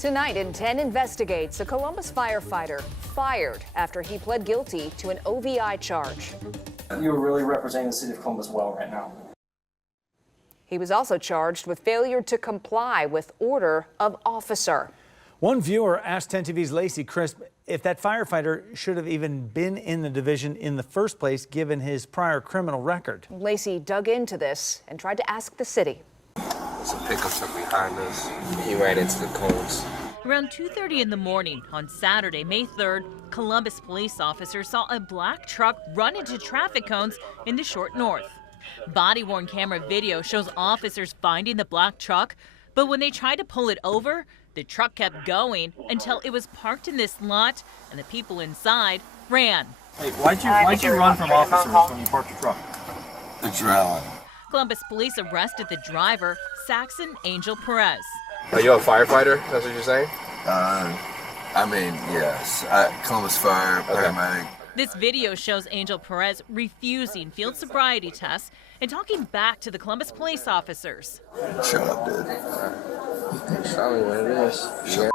Tonight in 10 Investigates, a Columbus firefighter fired after he pled guilty to an OVI charge. You're really representing the city of Columbus well right now. He was also charged with failure to comply with order of officer. One viewer asked 10 TV's Lacey Crisp if that firefighter should have even been in the division in the first place, given his prior criminal record. Lacey dug into this and tried to ask the city. There's a pickup truck behind us. He ran into the cones. Around 2:30 in the morning on Saturday, May 3rd, Columbus police officers saw a black truck run into traffic cones in the short north. Body-worn camera video shows officers finding the black truck, but when they tried to pull it over, the truck kept going until it was parked in this lot and the people inside ran. Hey, why'd you run from officers when you parked your truck? Adrenaline. Columbus police arrested the driver, Saxon Angell-Perez. Are you a firefighter? That's what you're saying? Yes. Columbus Fire, paramedic. This video shows Angell-Perez refusing field sobriety tests and talking back to the Columbus police officers. Shut up, dude. Tell me what it is. Shut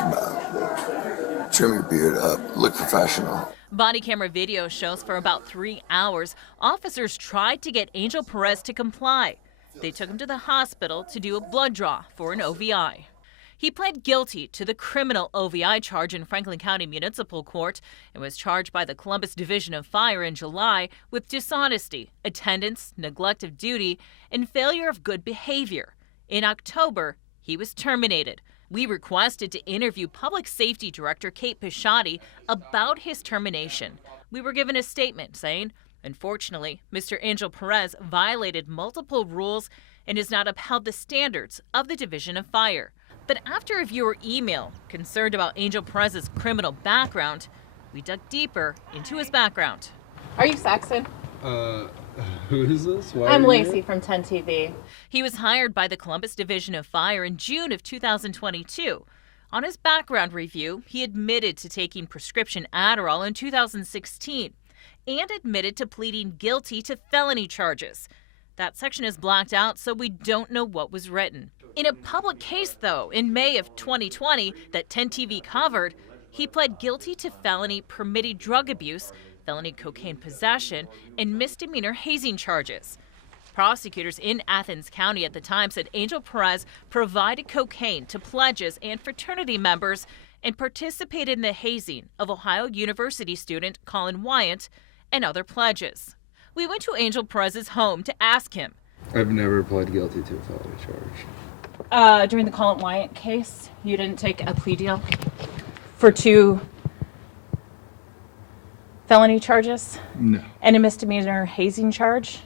your mouth. Trim your beard up. Look professional. Body camera video shows for about 3 hours, officers tried to get Angell-Perez to comply. They took him to the hospital to do a blood draw for an OVI. He pled guilty to the criminal OVI charge in Franklin County Municipal Court and was charged by the Columbus Division of Fire in July with dishonesty, attendance, neglect of duty, and failure of good behavior. In October, he was terminated. We requested to interview Public Safety Director Kate Pisciotti about his termination. We were given a statement saying, unfortunately, Mr. Angell-Perez violated multiple rules and has not upheld the standards of the Division of Fire. But after a viewer email concerned about Angell-Perez's criminal background, we dug deeper into his background. Are you Saxon? Who is this? Why I'm Lacey from 10 TV. He was hired by the Columbus Division of Fire in June of 2022. On his background review, he admitted to taking prescription Adderall in 2016 and admitted to pleading guilty to felony charges. That section is blacked out, so we don't know what was written. In a public case, though, in May of 2020 that 10 TV covered, he pled guilty to felony permitted drug abuse, felony cocaine possession, and misdemeanor hazing charges. Prosecutors in Athens County at the time said Angell-Perez provided cocaine to pledges and fraternity members and participated in the hazing of Ohio University student Colin Wyant and other pledges. We went to Angell-Perez's home to ask him. I've never pled guilty to a felony charge. During the Colin Wyant case, you didn't take a plea deal for 2 felony charges? No. And a misdemeanor hazing charge?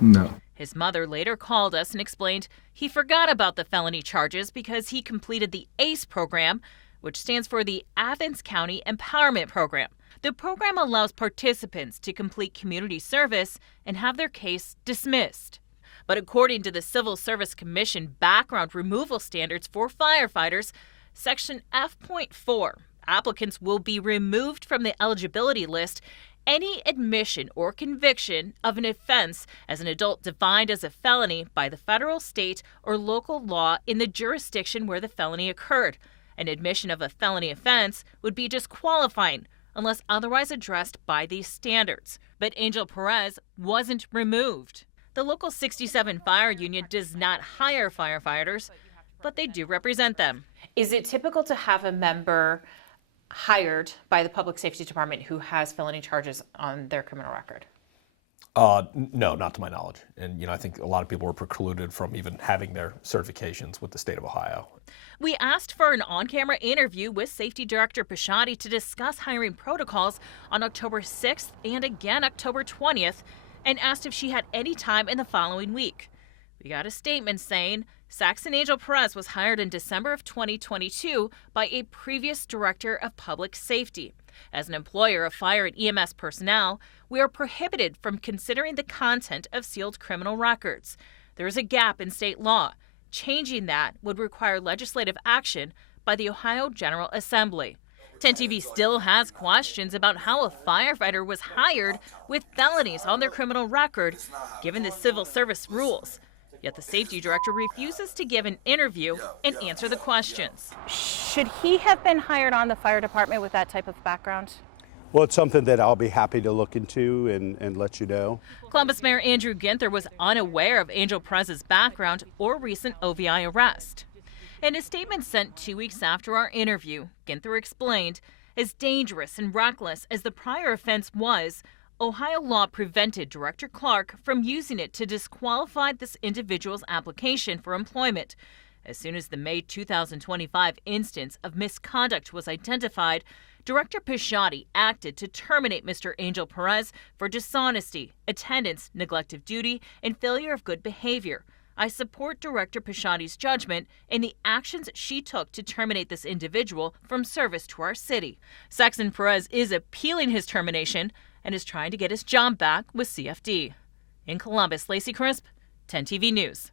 No. His mother later called us and explained he forgot about the felony charges because he completed the ACE program, which stands for the Athens County Empowerment Program. The program allows participants to complete community service and have their case dismissed. But according to the Civil Service Commission background removal standards for firefighters, Section F.4, applicants will be removed from the eligibility list any admission or conviction of an offense as an adult defined as a felony by the federal, state, or local law in the jurisdiction where the felony occurred. An admission of a felony offense would be disqualifying unless otherwise addressed by these standards. But Angell-Perez wasn't removed. The local 67 fire union does not hire firefighters, but they do represent them. Is it typical to have a member hired by the Public Safety Department who has felony charges on their criminal record? No, not to my knowledge. And, I think a lot of people were precluded from even having their certifications with the state of Ohio. We asked for an on-camera interview with Safety Director Pisciotti to discuss hiring protocols on October 6th and again October 20th, and asked if she had any time in the following week. We got a statement saying Saxon Angell-Perez was hired in December of 2022 by a previous director of public safety. As an employer of fire and EMS personnel, we are prohibited from considering the content of sealed criminal records. There is a gap in state law. Changing that would require legislative action by the Ohio General Assembly. 10 TV still has questions about how a firefighter was hired with felonies on their criminal record, given the civil service rules. Yet the safety director refuses to give an interview and answer the questions. Should he have been hired on the fire department with that type of background? Well, it's something that I'll be happy to look into and let you know. Columbus Mayor Andrew Ginther was unaware of Angell-Perez's background or recent OVI arrest. In a statement sent 2 weeks after our interview, Ginther explained, as dangerous and reckless as the prior offense was, Ohio law prevented Director Clark from using it to disqualify this individual's application for employment. As soon as the May 2025 instance of misconduct was identified, Director Pisciotti acted to terminate Mr. Angell-Perez for dishonesty, attendance, neglect of duty, and failure of good behavior. I support Director Pisciotti's judgment and the actions she took to terminate this individual from service to our city. Saxon Perez is appealing his termination and is trying to get his job back with CFD. In Columbus, Lacey Crisp, 10 TV News.